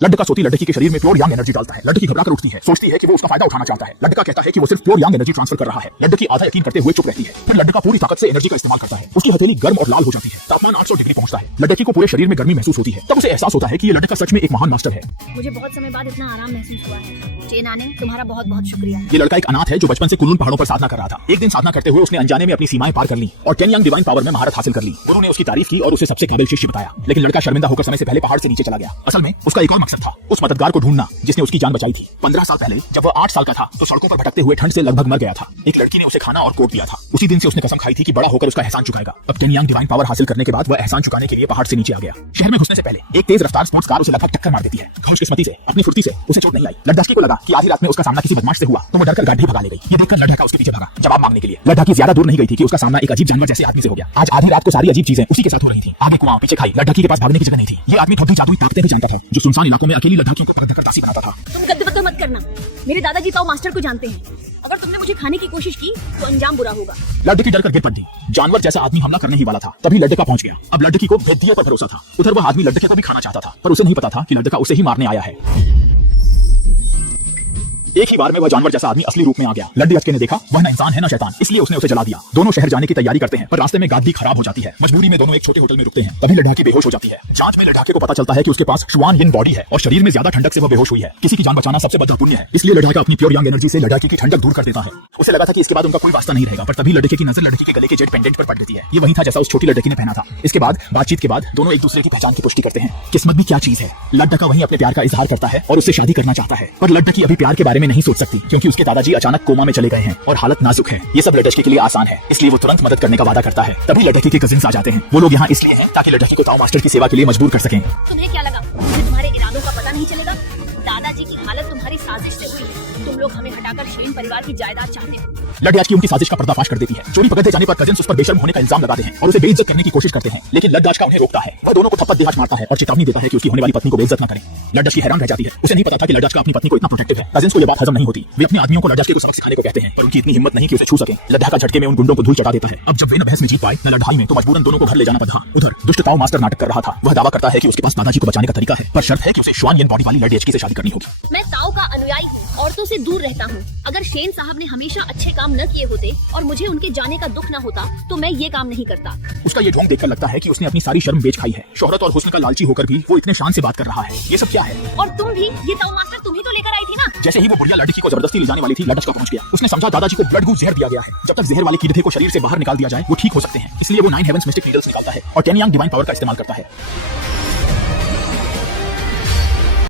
लड्डका सोती लड़की के शरीर में प्योर यांग एनर्जी डालता है। लड़की घबराकर उठती है, सोचती है कि वो उसका फायदा उठाना चाहता है। लड़का कहता है कि वो सिर्फ प्योर यांग एनर्जी ट्रांसफर कर रहा है। लड़की आधा यकीन करते हुए चुप रहती है। फिर लड़का पूरी ताकत से एनर्जी का इस्तेमाल करता है। उसकी हथेली गर्म और लाल हो जाती है। तापमान 800 डिग्री पहुंचता है। लड़की को पूरे शरीर में गर्मी महसूस होती है। तब उसे एहसास होता है कि ये लड़का सच में एक महान मास्टर है। मुझे बहुत समय बाद इतना आराम महसूस हुआ है। चेन आने तुम्हारा बहुत बहुत शुक्रिया। ये लड़का एक अनाथ है जो बचपन से कुनलुन पहाड़ों पर साधना कर रहा था। एक दिन साधना करते हुए उसने अनजाने में अपनी सीमाएं पार कर ली और 10 यांग डिवाइन पावर में महारत हासिल कर ली। उन्होंने उसकी तारीफ की और उसे सबसे काबिल शिष्य बताया। लेकिन लड़का शर्मिंदा होकर समय से पहले पहाड़ से नीचे चला गया। असल में उसका एक और मकसद था, उस मददगार को ढूंढना जिसने उसकी जान बचाई थी। 15 साल पहले जब वह 8 साल का था तो सड़कों पर भटकते हुए ठंड से लगभग मर गया था। एक लड़की ने उसे खाना और कोट दिया था। उसी दिन से उसने कसम खाई थी कि बड़ा होकर उसका एहसान चुकाएगा। तब 10 यांग डिवाइन पावर हासिल करने के बाद वह एहसान चुकाने के लिए पहाड़ से नीचे आ गया। शहर में घुसने से पहले एक तेज रफ्तार स्पोर्ट्स कार उसे लगभग टक्कर मार देती है। खुशकिस्मती से अपनी फुर्ती से उसे चोट नहीं आई। लड़की को लगा कि आधी रात में उसका सामना किसी बदमाश से हुआ तो वो डरकर गाड़ी भगा ले गई। ये देखकर लड़का उसके पीछे भागा जवाब मांगने के लिए। लड़की ज्यादा दूर नहीं गई थी कि उसका सामना एक अजीब जानवर जैसे आदमी से हो गया। आज आधी रात को सारी अजीब चीजें उसी के साथ हो रही थी। आगे कुआं, पीछे खाई। लड़की के पास भागने की जगह नहीं थी। ये आदमी ठगी जादुई ताकतें भी जानता था जो सुनसान इलाकों में अकेली लड़कियों को पकड़ कर दासी बनाता था। तुम गद्दे मत करना। मेरे दादाजी ताऊ मास्टर को जानते हैं। अगर तुमने मुझे खाने की कोशिश की तो अंजाम बुरा होगा। लड़की डरकर गिर पड़ी। जानवर जैसा आदमी हमला करने ही वाला था। तभी लड़का पहुंच गया। अब लड़की को भेदिये पर भरोसा था। उधर वह आदमी लड़के को भी खाना चाहता था पर उसे नहीं पता था कि लड़का उसे ही मारने आया है। एक ही बार में वह जानवर जैसा आदमी असली रूप में आ गया। लड़के ने देखा वह ना इंसान है ना शैतान, इसलिए उसने उसे जला दिया। दोनों शहर जाने की तैयारी करते हैं पर रास्ते में गाड़ी खराब हो जाती है। मजबूरी में दोनों एक छोटे होटल में रुकते हैं। तभी लड़की बेहोश हो जाती है। जांच में लड़के को पता चलता है कि उसके पास शुआन यिन बॉडी है और शरीर में ज्यादा ठंडक से वह बेहोश हुई है। किसी की जान बचाना सबसे बड़ा पुण्य है, इसलिए लड़का अपनी प्योर यांग एनर्जी से लड़की की ठंडक दूर कर देता है। उसे लगा था कि इसके बाद उनका कोई वास्ता नहीं रहेगा पर तभी लड़के की नजर लड़की के गले के जेड पेंडेंट पर पड़ देती है। ये वही था जैसा उस छोटी लड़की ने पहना था। इसके बाद बातचीत के बाद दोनों एक दूसरे की पहचान की पुष्टि करते हैं। किस्मत भी क्या चीज है। लड़का वहीं अपने प्यार का इजहार करता है और उससे शादी करना चाहता है पर लड़की अभी प्यार के बारे में नहीं सोच सकती क्योंकि उसके दादाजी अचानक कोमा में चले गए हैं और हालत नाजुक है। ये सब लड़की के लिए आसान है इसलिए वो तुरंत मदद करने का वादा करता है। तभी लड़की के कजिन्स आ जाते हैं। वो लोग यहाँ इसलिए हैं ताकि लड़की को ताऊ मास्टर की सेवा के लिए मजबूर कर सकें। तुम्हें क्या लगा मुझे तुम्हारे इरादों का पता नहीं चलेगा? दादाजी की हालत तुम्हारी साजिश से हुई है। तुम लोग हमें हटाकर श्रीन परिवार की जायदाद चाहते हो। लड़की की उनकी साजिश का पर्दाफाश कर देती है। चोरी पकड़े जाने पर कजिन्स उस पर बेशर्म होने का इल्जाम लगाते हैं और उसे बेइज्जत करने की कोशिश करते हैं। लेकिन लड़का उन्हें रोकता है। वह दोनों को थप्पड़ देहात मारता है और चेतावनी देता है कि उसकी होने वाली पत्नी को बेइज्जत न करें। लड़की हैरान रह जाती है। उसे नहीं पता था कि लड़का अपनी पत्नी को इतना प्रोटेक्टिव है। कजिन्स को ये बात हजम नहीं होती। वे अपने आदमियों को लड़के को सबक सिखाने को कहते हैं पर उनकी इतनी हिम्मत नहीं कि उसे छू सके। लड़का झटके में उन गुंडों को धूल चटा देता है। अब जब वे न बहस में जीत पाए न लड़ाई में तो मजबूरन दोनों को घर ले जाना पड़ा। उधर दुष्ट ताऊ मास्टर नाटक कर रहा था। वह दावा करता है कि उसके पास दादाजी को बचाने का तरीका है पर शर्त है कि उसे शुआन यिन बॉडी वाली लड़की से शादी करनी होगी। मैं ताऊ का अनुयायी हूँ, औरतों से दूर रहता हूँ। अगर शेन साहब ने हमेशा अच्छे काम न किए होते और मुझे उनके जाने का दुख न होता तो मैं ये काम नहीं करता। उसका ये ढोंग देखकर लगता है कि उसने अपनी सारी शर्म बेच खाई है। शोहरत और हुस्न का लालची होकर भी वो इतने शान से बात कर रहा है। ये सब क्या है? और तुम भी, ये ताऊ मास्टर तुम ही तो लेकर आई थी ना? जैसे ही वो बुढ़िया लड़की को जबरदस्ती ले जाने वाली थी लड़का पहुंच गया। उसने समझा दादाजी को ब्लड गूज जहर दिया गया है। जब तक जहर वाले कीड़े को शरीर से बाहर निकाल दिया जाए वो ठीक हो सकते हैं। इसलिए वो 9 हेवंस मिस्टिक नीडल्स निकालता है और 10 यांग डिवाइन पावर का इस्तेमाल करता है।